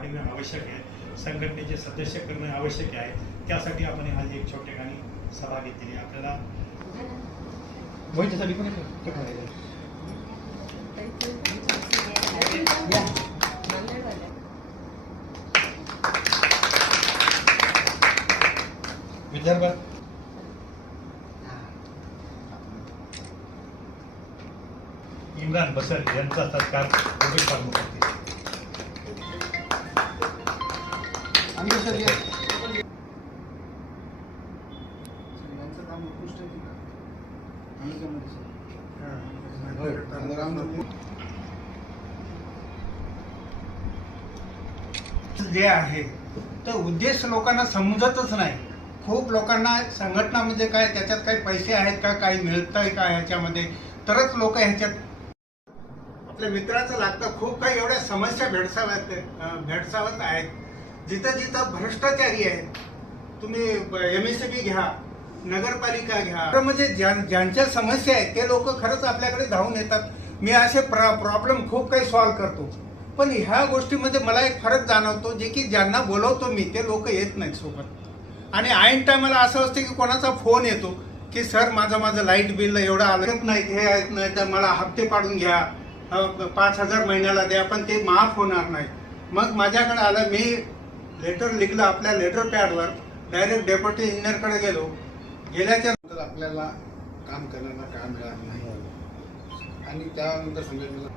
वाढविणे आवश्यक आहे, संघटनेचे सदस्य करणे आवश्यक आहे. त्यासाठी आपण आज एक छोटेखानी सभा घेतली. आपल्याला विदर्भात इम्रान बसर यांचा सत्कार कोविड फार्मोपॅथी. जे आहे तर उद्देश लोकांना समजतच नाही. खूप लोकांना संघटना म्हणजे काय, त्याच्यात काही पैसे आहेत का, काही मिळतंय का ह्याच्यामध्ये, तरच लोक ह्याच्यात आपल्या मित्राचं लागतं. खूप काही एवढ्या समस्या भेडसावत आहेत. जिथं जिथं भ्रष्टाचारी आहेत, तुम्ही MSB घ्या, नगरपालिका घ्या, तर म्हणजे ज्यांच्या समस्या आहेत ते लोक खरंच आपल्याकडे धावून येतात. मी असे प्रॉब्लेम खूप काही सॉल्व्ह करतो, पण ह्या गोष्टीमध्ये मला एक फरक जाणवतो, जे की ज्यांना बोलवतो मी ते लोक येत नाहीत सोबत. आणि ऐन टायमाला असं असतं की कोणाचा फोन येतो की सर माझं लाईट बिल एवढं आलं नाही, हे आहेत नाही तर मला हप्ते पाडून घ्या, 5,000 महिन्याला द्या, पण ते माफ होणार नाही. मग माझ्याकडे आलं, मी लेटर लिखलं आपल्या लेटर पॅडवर, डायरेक्ट डेप्युटी इंजिनियरकडे गेलो. गेल्याच्या नंतर आपल्याला काम करण्याला काम मिळालं नाही आणि त्यानंतर संघटनेला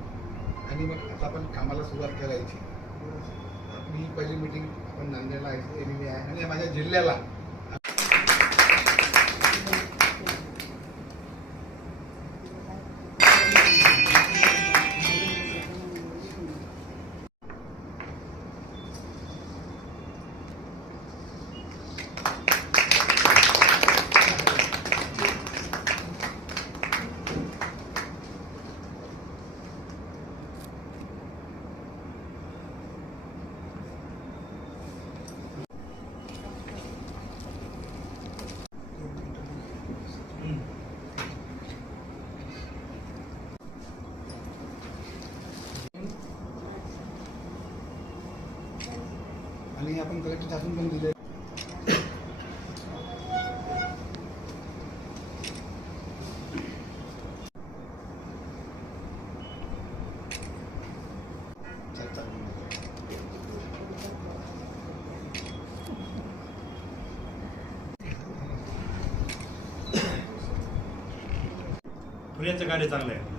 आणि मग आता आपण कामाला सुरुवात करायची. ही पहिली मीटिंग आपण नांदेडला केलेली आहे आणि माझ्या जिल्ह्याला आणि आपण कलेक्टर शासन पण दिले. पुण्याचं कार्य चांगलं आहे.